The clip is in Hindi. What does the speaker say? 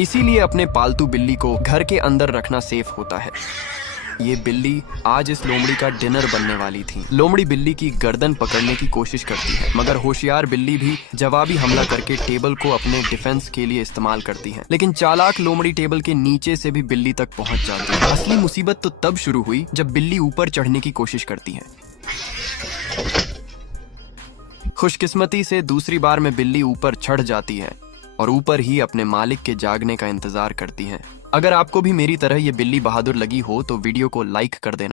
इसीलिए अपने पालतू बिल्ली को घर के अंदर रखना सेफ होता है। ये बिल्ली आज इस लोमड़ी का डिनर बनने वाली थी। लोमड़ी बिल्ली की गर्दन पकड़ने की कोशिश करती है, मगर होशियार बिल्ली भी जवाबी हमला करके टेबल को अपने डिफेंस के लिए इस्तेमाल करती है। लेकिन चालाक लोमड़ी टेबल के नीचे से भी बिल्ली तक पहुंच जाती है। असली मुसीबत तो तब शुरू हुई जब बिल्ली ऊपर चढ़ने की कोशिश करती है। खुशकिस्मती से दूसरी बार में बिल्ली ऊपर चढ़ जाती है और ऊपर ही अपने मालिक के जागने का इंतजार करती है। अगर आपको भी मेरी तरह ये बिल्ली बहादुर लगी हो तो वीडियो को लाइक कर देना।